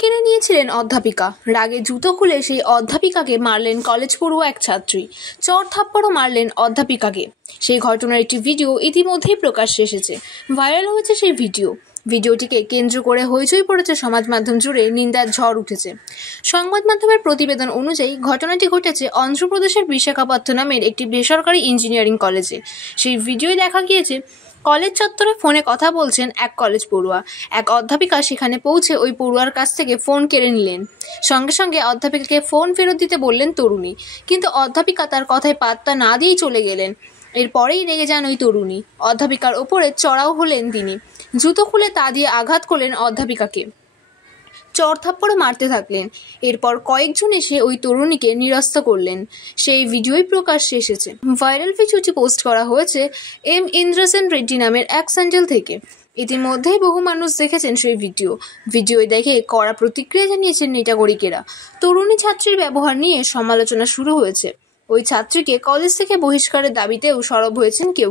কেড়ে নিয়েছিলেন অধ্যাপিকা। রাগে জুতো খুলে সেই অধ্যাপিকাকে মারলেন কলেজ পড়ুয়া এক ছাত্রী। চড় থাপ্পড়ও মারলেন অধ্যাপিকাকে। সেই ঘটনার একটি ভিডিও ইতিমধ্যেই প্রকাশ্যে এসেছে। ভাইরাল হয়েছে সেই ভিডিওটিকে কেন্দ্র করে হইচই পড়েছে সমাজ মাধ্যম জুড়ে, নিন্দার ঝড় উঠেছে। সংবাদ মাধ্যমের প্রতিবেদন অনুযায়ী ঘটনাটি ঘটেছে অন্ধ্রপ্রদেশের বিশাখাপত্তনমের একটি বেসরকারি ইঞ্জিনিয়ারিং কলেজে। সেই ভিডিওয় দেখা গিয়েছে কলেজ চত্বরে ফোনে কথা বলছেন এক কলেজ পড়ুয়া। এক অধ্যাপিকা সেখানে পৌঁছে ওই পড়ুয়ার কাছ থেকে ফোন কেড়ে নিলেন। সঙ্গে সঙ্গে অধ্যাপিকাকে ফোন ফেরত দিতে বললেন তরুণী, কিন্তু অধ্যাপিকা তার কথায় পাত্তা না দিয়েই চলে গেলেন। এরপরেই রেগে যান ওই তরুণী। অধ্যাপিকার ওপরে চড়াও হলেন তিনি। জুতো খুলে তা দিয়ে আঘাত করলেন অধ্যাপিকাকে। চড়থাপ্পড়ও মারতে থাকলেন। এরপর কয়েকজন এসে ওই তরুণীকে নিরস্ত করলেন। সেই ভিডিওই প্রকাশ্যে এসেছে। ভাইরাল ভিডিওটি পোস্ট করা হয়েছে এম ইন্দ্রসেন রেড্ডি নামের এক স্যান্ডেল থেকে। ইতিমধ্যেই বহু মানুষ দেখেছেন সেই ভিডিও দেখে কড়া প্রতিক্রিয়া জানিয়েছেন নেটাগরিকেরা। তরুণী ছাত্রীর ব্যবহার নিয়ে সমালোচনা শুরু হয়েছে। ওই ছাত্রীকে কলেজ থেকে বহিষ্কারের দাবিতেও সরব হয়েছেন কেউ।